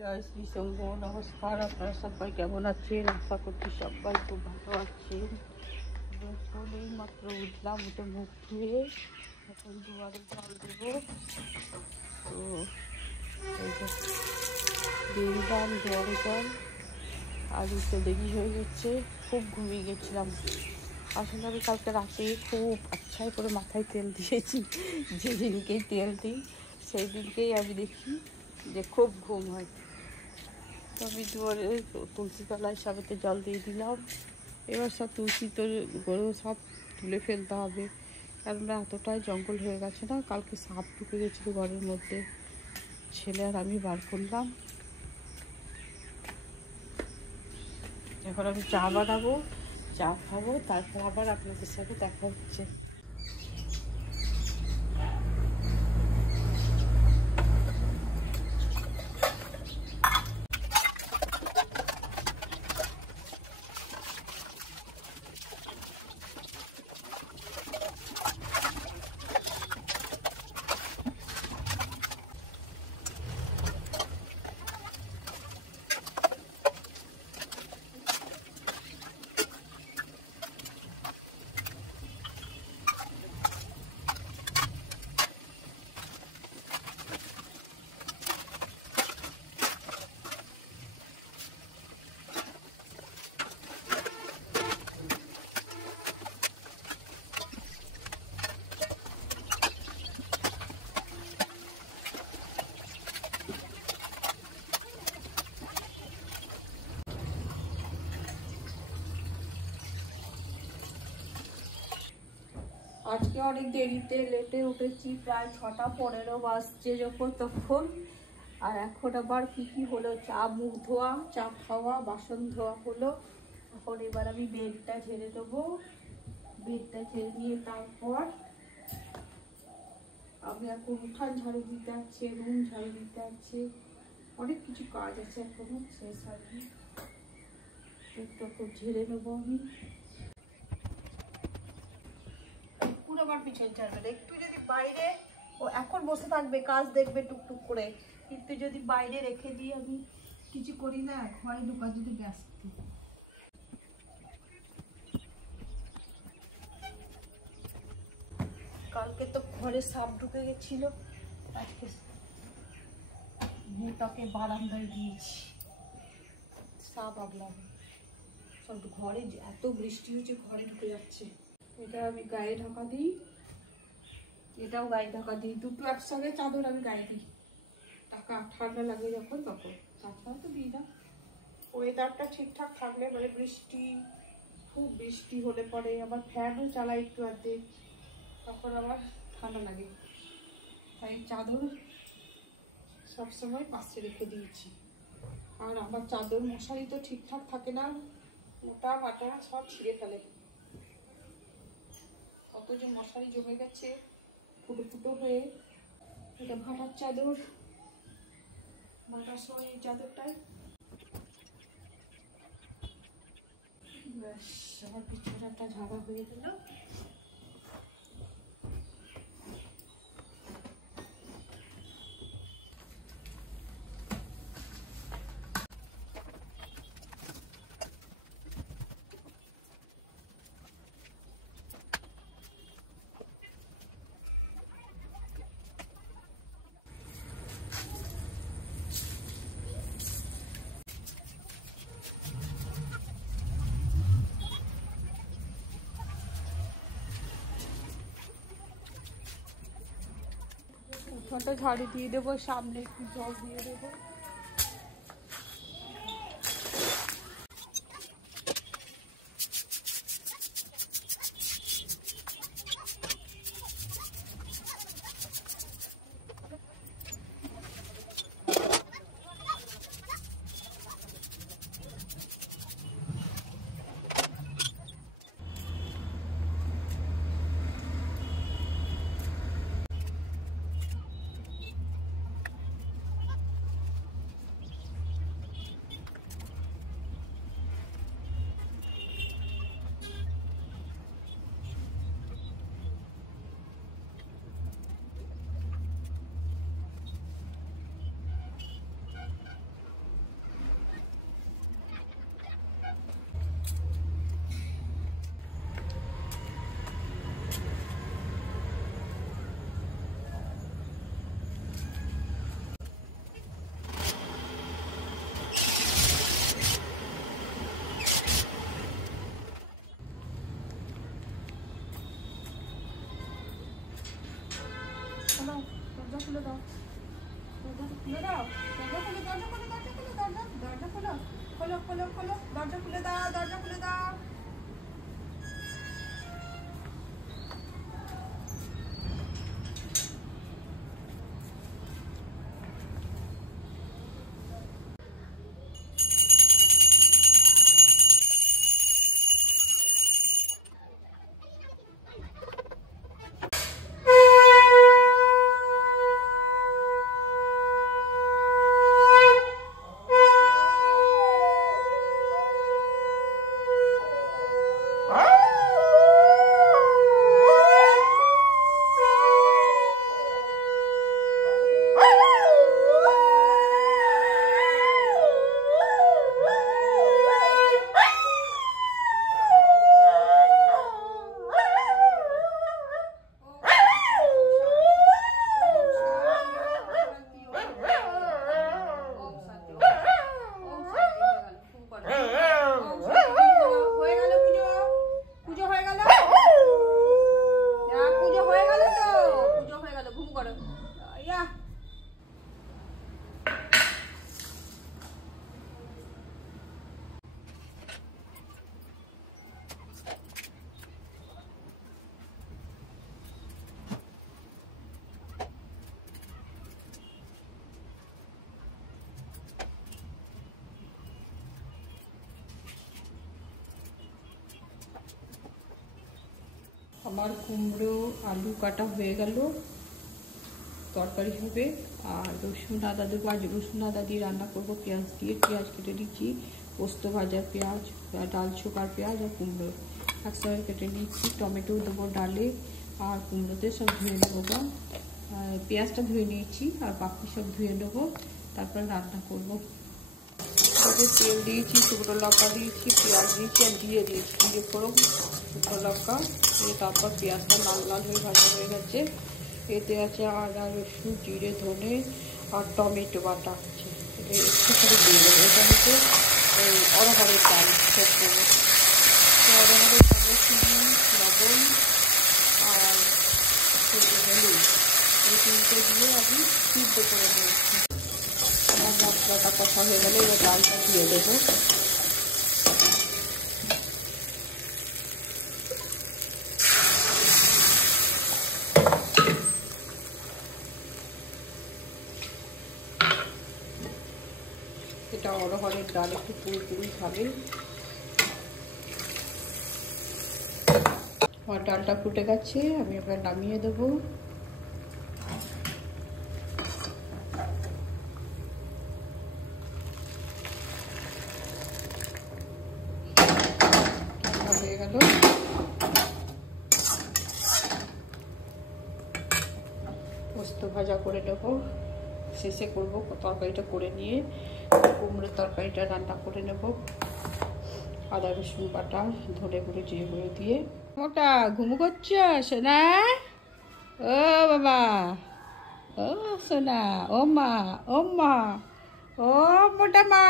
জয় শ্রী শম্ভ। নমস্কার, আপনারা সবাই কেমন আছেন? আশা করছি সবাই খুব ভালো আছেন। এই মাত্র উঠলাম, উঠে মুখ ধুয়ে এখন দুয়ারে জল দেবো। তো এই যে দিলাম দুয়ারে জল, আর উঠতে দেরি হয়ে গেছে, খুব ঘুমিয়ে গেছিলাম। আসলে আমি কালকে রাতে খুব আচ্ছাই করে মাথায় তেল দিয়েছি। যেদিনকেই তেল দিই সেই দিনকেই আমি দেখি যে খুব ঘুম হয়। তো আমি দুয়ারে তুলসী তলায় সবেতে জল দিয়ে দিলাম। এবার সব তুলসী তো গরু সব তুলে ফেলতে হবে, কেননা এতটাই জঙ্গল হয়ে গেছে না। কালকে সাপ ঢুকে গেছিলো ঘরের মধ্যে, ছেলে আর আমি বার করলাম। এখন আমি চা বানাবো, চা খাবো, তারপর আবার আপনাদের সাথে দেখা হচ্ছে। আজকে অনেক দেরিতে লেটে উঠেছি, প্রায় 6:15 বাজছে যখন তখন। আর এখন আবার কি হলো, চা মুখ ধোয়া, চা খাওয়া, বাসন ধোয়া হলো। এখন এবার আমি বেডটা ঝেড়ে দেবো। বেডটা ঝেড়ে নিয়ে তারপর আমি এখন উঠান ঝাড়ু দিতে আছে, রুম ঝাড়ু দিতে আছে, অনেক কিছু কাজ আছে এখনো শেষ হয়নি। একটু ঝেড়ে নেবো আমি। আবার পিছন ছাড়বে না। একটু যদি বাইরে, ও এখন বসে থাকবে, কাজ দেখবে টুকটুক করে, কিন্তু যদি বাইরে রেখে দিই, আমি কিছু করি না, ঘরে ঢোকা যদি ব্যস্ত। কালকে তো ঘরে সাপ ঢুকে গেছিল, আজকে মুটাকে বারান্দায় দিয়েছি, সাপ আগলাম সব। ঘরে এত বৃষ্টি হচ্ছে, ঘরে ঢুকে যাচ্ছে। এটা আমি গায়ে ঢাকা দিই, এটাও গায়ে ঢাকা দিই, দুটো একসঙ্গে চাদর আমি গায়ে দিই। ঠান্ডা লাগে যখন তখন, তাছাড়া তো দিই না। ওয়েদারটা ঠিকঠাক থাকলে, মানে বৃষ্টি, খুব বৃষ্টি হলে পরে আবার ফ্যানও চালাই একটু অর্ধেক, তখন আবার ঠান্ডা লাগে। তাই চাদর সবসময় পাশে রেখে দিয়েছি। আর আমার চাদর মশারি তো ঠিকঠাক থাকে না, মোটা মাটা সব ছিঁড়ে ফেলে। কত যে মশারি জমে গেছে ফুটো ফুটো হয়ে। এটা ভাটার চাদর, ভাটার সময় এই চাদরটায় ব্যাস আমার বিছানাটা ঝাড়া হয়ে গেল। উঠানটা ঝাড়ি দিয়ে দেবো, সামনে একটু জল দিয়ে দেবো। আমার কুমড়ো আলু কাটা হয়ে গেল, তরকারি হবে। আর রসুন আদা দেবো, আজ রসুন আদা দিয়ে রান্না করবো পেঁয়াজ দিয়ে। পেঁয়াজ কেটে দিচ্ছি, পোস্ত ভাজার পেঁয়াজ, ডাল ছোকার পেঁয়াজ আর কুমড়ো একসঙ্গে কেটে নিচ্ছি। টমেটো দেবো ডালে আর কুমড়োতে, সব ধুয়ে নেবো বা পেঁয়াজটা ধুয়ে নিয়েছি আর বাকি সব ধুয়ে নেবো, তারপর রান্না করবো। তেল দিয়েছি, শুকনো লঙ্কা দিয়েছি, পেঁয়াজ দিয়েছি আর জিরে দিয়েছি। জিরে ফোড়ন, শুকনো লঙ্কা দিয়ে তারপর পেঁয়াজটা লাল লাল হয়ে ভাজা হয়ে গেছে। এতে আছে আদা রসুন জিরে ধনে আর টমেটো বাটা আছে, এটা একটুখানি দিয়ে দেবো। এটা হচ্ছে অরহরের চাল সব দেবো। অরহরের চালের চিনি, লবণ আর হলুদ, এই তিনটে দিয়ে আমি সিদ্ধ করে নিয়েছি। আমার মশলাটা কষা হয়ে গেলে এবার ডালটা দিয়ে দেবো। এটা অরহরের ডাল, একটু পুরোপুরি খাবে। আমার ডালটা ফুটে গেছে, আমি এবার নামিয়ে দেবো। হয়ে গেল, পোস্ত ভাজা করে নেবো, শেষে করবো। তরকারিটা করে নিয়ে কুমড়োর তরকারিটা রান্না করে নেব। আদা রসুন বাটা, ধনে গুঁড়ো জিরে গুঁড়ো দিয়ে। মোটা ঘুমু করছো সোনা? ও বাবা, ও সোনা, ও মা, ও মা, ও মোটা মা,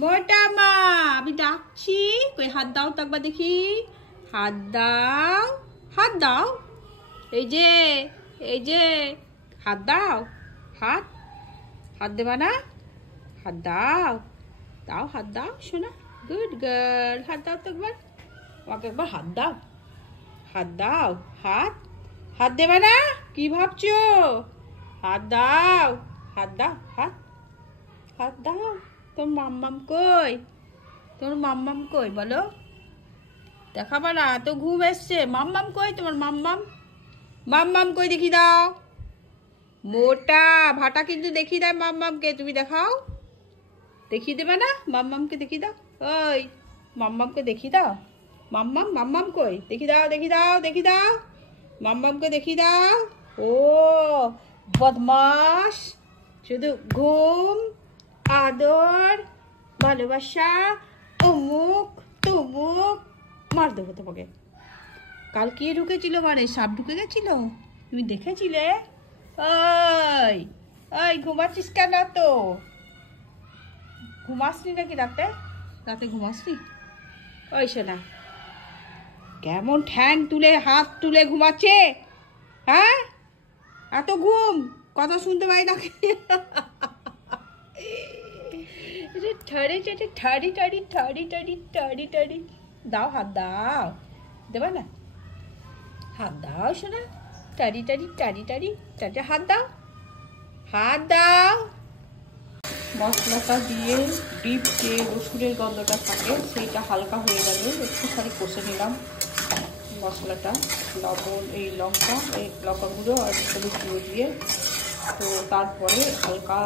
মোটা মা, আমি ডাকছি। কই হাত দাও তো একবার দেখি, হাত দাও, হাত দাও। এই যে, এই যে, হাত দাও, হাত, হাত দেবা না? হাত দাও, দাও হাত দাও শোনা, গুড গার্ল। হাত দাও তো একবার, আমাকে একবার হাত দাও, হাত দাও, হাত, হাত দেবা না? কি ভাবছো? হাত দাও, হাত দাও, হাত, হাত দাও। তোর মাম্মাম কই? তোর মাম্মাম কই বলো? দেখাবা না তো, ঘুম এসছে। মাম্মাম কই তোমার? মাম্মাম, মাম্মাম কই দেখি দাও। মোটা ভাটা কিন্তু দেখি দেয় মাম্মামকে, তুমি দেখাও। দেখিয়ে দেবে না? মাম্মামকে দেখি দাও। ওই মাম্মামকে দেখি দাও। মাম্মাম, মাম্মাম কই? দেখি দাও, দেখি দাও, দেখি দাও। মাম্মামকে দেখি দাও। ও বদমাস, শুধু ঘুম, আদর, ভালোবাসা, অমুক তমুক। মার দেবো তোমাকে। কাল কে ঢুকেছিল? মানে সাপ ঢুকে গেছিল, তুমি দেখেছিলে? ওই ওই ঘুমাচ্ছিস কেন? তো ঘুমাসনি নাকি রাতে? রাতে ঘুমাসনি? ওই শোনা, কেমন ঠ্যাং তুলে হাত তুলে ঘুমাচ্ছে? হ্যাঁ, এত ঘুম, কথা শুনতে পাই না। ঠাড়ি ঠাড়ি ঠাড়ি ঠাড়ি ঠাড়ি ঠাড়ি ঠাড়ি ঠাড়ি। দাও হাত দাও, দেবা না? হাত দাও শোনা, টাড়ি টাড়ি টাড়ি টাড়ি টাড়ি, হাত দাও, হাত দাও। মশলাটা দিয়ে ডিপ যে রসুনের গন্ধটা থাকে সেইটা হালকা হয়ে গেলে একটুখানি কষে নিলাম মশলাটা। লবণ, এই লঙ্কা, এই লঙ্কা গুঁড়ো আর হলুদ গুঁড়ো দিয়ে। তো তারপরে হালকা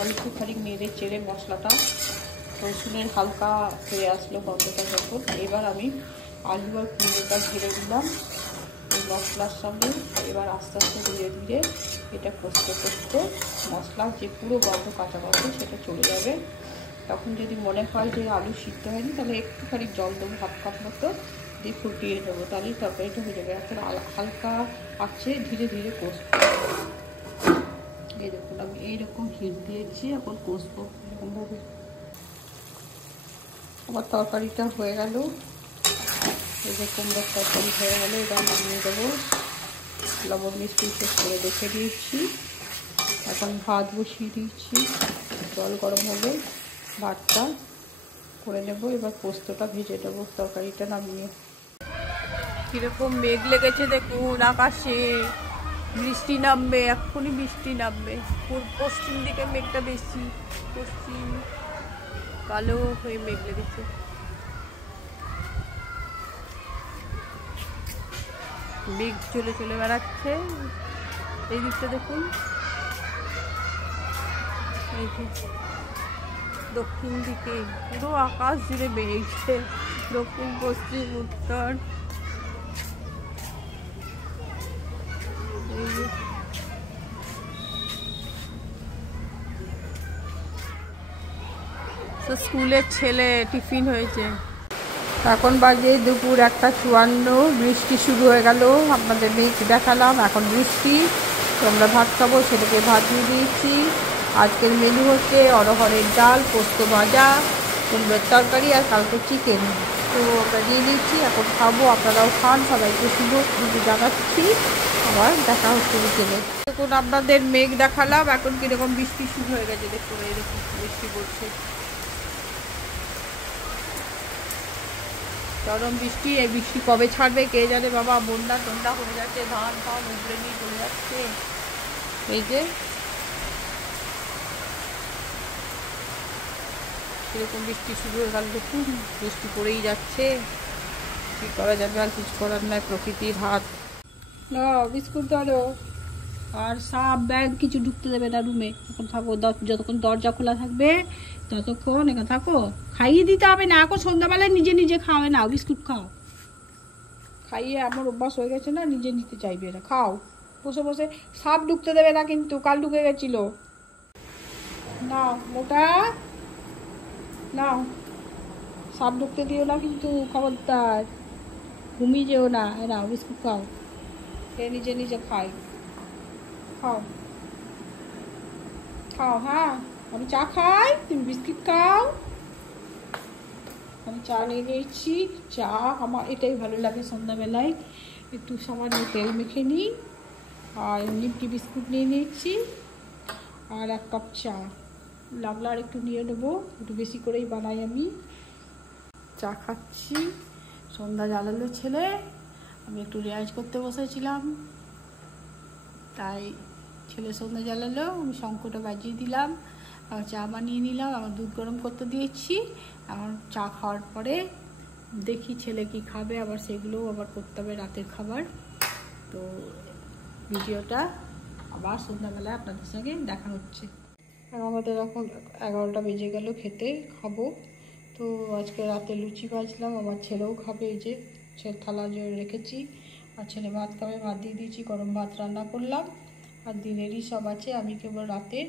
অল্পখানি নেড়ে চেড়ে মশলাটা রসুনের হালকা হয়ে আসলো গন্ধটা যখন, এবার আমি আলু আর কুমড়োটা ঘিরে দিলাম এই মশলার সঙ্গে। এবার আস্তে আস্তে ধীরে ধীরে এটা কষতে কষতে মশলার যে পুরো গন্ধ কাঁচা গন্ধ সেটা চলে যাবে। তখন যদি মনে হয় যে আলু সিদ্ধ হয়নি, তাহলে একটুখানি জল দেবো, হাফ কাপ মতো দিয়ে ফুটিয়ে দেবো, তাহলেই তরকারিটা হয়ে যাবে। এখন হালকা আছে ধীরে ধীরে কষবো। এই দেখুন আমি এইরকম হিট দিয়েছি, এখন কষবো এরকমভাবে। আমার তরকারিটা হয়ে গেল, এই যে কুমড়োর তরকারি হয়ে গেলো। এবার নামিয়ে দেবো। লবণ মিষ্টি শেষ করে রেখে দিয়েছি, এখন ভাত বসিয়ে দিয়েছি, জল গরম হবে, ভাতটা করে নেব। এবার পোস্তটা ভেজে দেবো তরকারিটা নামিয়ে। কীরকম মেঘ লেগেছে দেখুন আকাশে, বৃষ্টি নামবে, এক্ষুনি বৃষ্টি নামবে। পশ্চিম দিকে মেঘটা বেশি, পশ্চিম কালো হয়ে মেঘ লেগেছে। মেঘ চলে চলে বেড়াচ্ছে। এই দিকটা দেখুন, এই যে দক্ষিণ দিকে পুরো আকাশ জুড়ে মেঘছে, দক্ষিণ পশ্চিম উত্তর। এই যে তো স্কুলের ছেলে টিফিন হয়েছে। এখন বাজে দুপুর 1:54, বৃষ্টি শুরু হয়ে গেল। আপনাদের মেঘ দেখালাম, এখন বৃষ্টি। তো আমরা ভাত খাবো, ছেলেকে ভাত দিয়ে দিয়েছি। আজকের মেনু হচ্ছে অরহরের ডাল, পোস্ত ভাজা, কুমড়োর তরকারি আর কালকে চিকেন। তো আমরা দিয়ে দিচ্ছি, এখন খাবো। আপনারাও খান, সবাইকে শুধু জানাচ্ছি। আবার দেখা হচ্ছে বিকেলে। দেখুন আপনাদের মেঘ দেখালাম, এখন কীরকম বৃষ্টি শুরু হয়ে গেছে দেখুন। এইরকম বৃষ্টি পড়ছে, চরম বৃষ্টি। এই বৃষ্টি কবে ছাড়বে কে জানে বাবা। বন্যা টন্যা হয়ে যাচ্ছে, ধান ফান উপরে নিয়ে চলে যাচ্ছে। এই যে সেরকম বৃষ্টি শুরু হয়ে গেল দেখুন, বৃষ্টি পড়েই যাচ্ছে। কী করা যাবে, আর কিছু করার নয়, প্রকৃতির হাত। না বিস্কুট ধরো, আর সাপ ব্যাগ কিছু ঢুকতে দেবে না রুমে। এখন থাকো, যতক্ষণ দরজা খোলা থাকবে ততক্ষণ এখানে থাকো। খাইয়ে দিতে হবে না, এখন সন্ধ্যাবেলায় নিজে নিজে খাওয়াবে না, বিস্কুট খাও। খাইয়ে আমার অভ্যাস হয়ে গেছে না, নিজে নিতে চাইবে না। খাও বসে বসে। সাপ ঢুকতে দেবে না কিন্তু, কাল ঢুকে গেছিল। নাও মোটা, নাও, সাপ ঢুকতে দিও না কিন্তু, খবরদার। ঘুমিয়ে যেও না। নাও বিস্কুট খাও, সে নিজে নিজে খাই। খাও খাও, হ্যাঁ আমি চা খাই, তুমি বিস্কিট খাও। আমি চা নিয়ে নিয়েছি। চা আমার এটাই ভালো লাগে সন্ধ্যাবেলায়, একটু সামান্য তেল মেখে নিই। আর নিমকি বিস্কুট নিয়ে নিয়েছি, আর 1 কাপ চা। লাগলে আর একটু নিয়ে নেবো, একটু বেশি করেই বানাই আমি। চা খাচ্ছি। সন্ধ্যা জ্বালালো ছেলে, আমি একটু রেয়াজ করতে বসেছিলাম, তাই ছেলে সন্ধ্যা জ্বালালো, আমি শঙ্খটা বাজিয়ে দিলাম। আর চা বানিয়ে নিলাম, আমার দুধ গরম করতে দিয়েছি। আমার চা খাওয়ার পরে দেখি ছেলে কি খাবে, আবার সেগুলোও আবার করতে হবে রাতের খাবার। তো ভিডিওটা আবার সন্ধ্যাবেলায় আপনাদের সঙ্গে দেখা হচ্ছে। আর আমাদের এখন 11টা বেজে গেল, খেতে খাবো। তো আজকে রাতে লুচি ভাজলাম, আমার ছেলেও খাবে। এই যে ছেলে থালা রেখেছি, আর ছেলে ভাত খাবে, ভাত দিয়ে দিয়েছি। গরম ভাত রান্না করলাম, আর দিনেরই সব আছে। আমি কেবল রাতে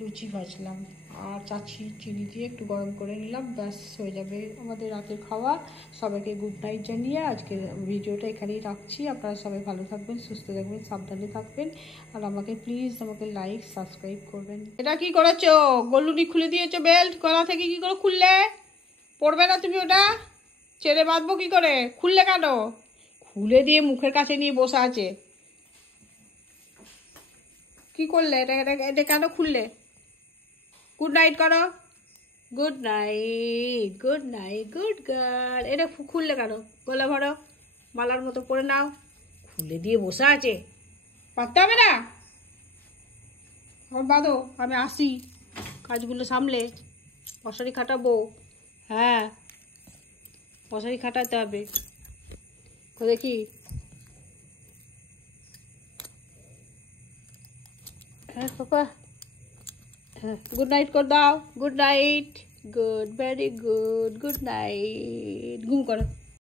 লুচি ভাজলাম, আর চাচি চিনি দিয়ে একটু গরম করে নিলাম, ব্যাস হয়ে যাবে আমাদের রাতের খাওয়া। সবাইকে গুড নাইট জানিয়ে আজকে ভিডিওটা এখানেই রাখছি। আপনারা সবাই ভালো থাকবেন, সুস্থ থাকবেন, সাবধানে থাকবেন। আর আমাকে প্লিজ লাইক সাবস্ক্রাইব করবেন। এটা কি করেছো? গলুনি খুলে দিয়েছো বেল্ট, গলা থেকে কি করে খুললে? পড়বে না তুমি ওটা? ছেড়ে বাঁধবো কি করে? খুললে কেন? খুলে দিয়ে মুখের কাছে নিয়ে বসে আছে। কি করলে এটা? এটা কেন খুললে? গুড নাইট করো। Good night, good night, good girl. এটা খুললে কেন? গলা ভরো, মালার মতো পরে নাও। খুলে দিয়ে বসে আছে, পারতে হবে না? আমার বাঁধো, আমি আসি কাজগুলো সামলে। মশারি খাটাবো, হ্যাঁ মশারি খাটাতে হবে। দেখি, হ্যাঁ পাপা, হ্যাঁ গুড নাইট করে দাও। Good night, good, very good, good night. ঘুম করো।